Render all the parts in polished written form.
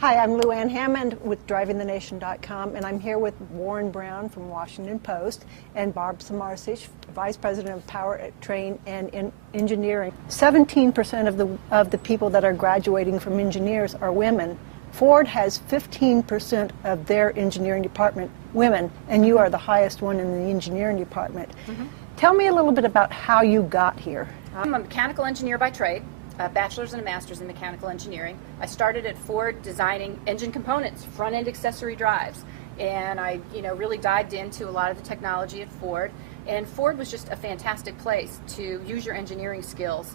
Hi, I'm Ann Hammond with DrivingTheNation.com, and I'm here with Warren Brown from Washington Post and Barb Samardzich, Vice President of Power Train and Engineering. 17% of the people that are graduating from engineers are women. Ford has 15% of their engineering department women, and you are the highest one in the engineering department. Tell me a little bit about how you got here. I'm a mechanical engineer by trade. A bachelor's and a master's in mechanical engineering. I started at Ford designing engine components, front-end accessory drives, and I really dived into a lot of the technology at Ford. And Ford was just a fantastic place to use your engineering skills,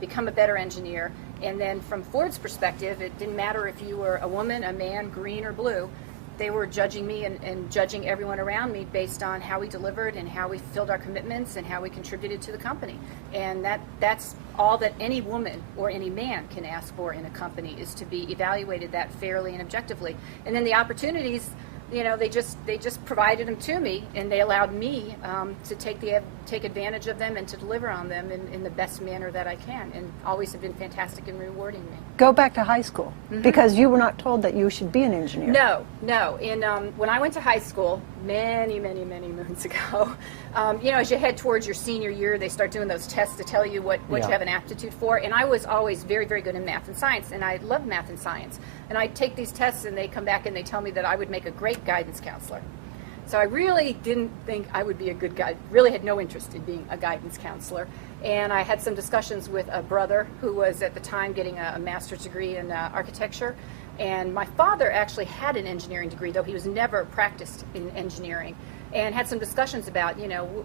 become a better engineer. And then from Ford's perspective, it didn't matter if you were a woman, a man, green or blue. They were judging me and judging everyone around me based on how we delivered and how we fulfilled our commitments and how we contributed to the company. And that's all that any woman or any man can ask for in a company, is to be evaluated that fairly and objectively. And then the opportunities, they just provided them to me, and they allowed me to take advantage of them and to deliver on them in the best manner that I can, and always have been fantastic and rewarding me. Go back to high school, because you were not told that you should be an engineer. No. And when I went to high school, many moons ago, as you head towards your senior year, they start doing those tests to tell you what you have an aptitude for. And I was always very, very good in math and science, and I loved math and science. And I take these tests, and they come back and they tell me that I would make a great guidance counselor. So I really didn't think I would be a good guide, really had no interest in being a guidance counselor. And I had some discussions with a brother who was at the time getting a master's degree in architecture. And my father actually had an engineering degree, though he was never practiced in engineering. And had some discussions about,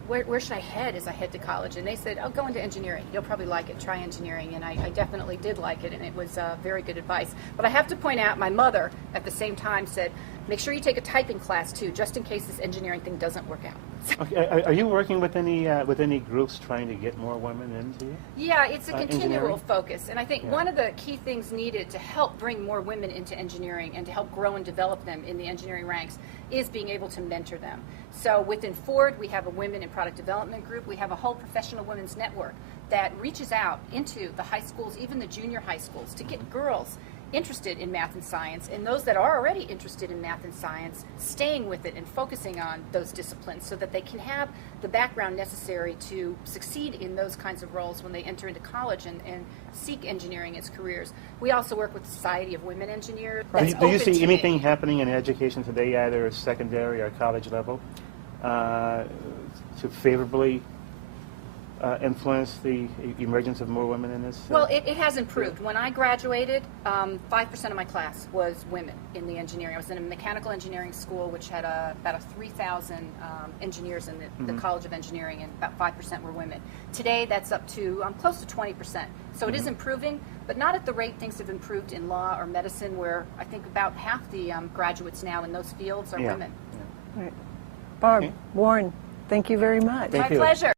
where should I head as I head to college? And they said, oh, go into engineering. You'll probably like it. Try engineering. And I definitely did like it, and it was very good advice. But I have to point out, my mother at the same time said, make sure you take a typing class too, just in case this engineering thing doesn't work out. Okay. Are you working with any groups trying to get more women into it? Yeah, it's a continual focus, and I think one of the key things needed to help bring more women into engineering and to help grow and develop them in the engineering ranks is being able to mentor them. So within Ford, we have a women in product development group. We have a whole professional women's network that reaches out into the high schools, even the junior high schools, to get girls interested in math and science, and those that are already interested in math and science staying with it and focusing on those disciplines so that they can have the background necessary to succeed in those kinds of roles when they enter into college and seek engineering as careers. We also work with the Society of Women Engineers. Do you see anything happening in education today, either secondary or college level, to favorably influence the emergence of more women in this? Well, it has improved. When I graduated, 5% of my class was women in the engineering. I was in a mechanical engineering school which had about 3,000 engineers in the College of Engineering, and about 5% were women. Today, that's up to close to 20%. So it is improving, but not at the rate things have improved in law or medicine, where I think about half the graduates now in those fields are women. Right. Barb, Warren, thank you very much. My pleasure.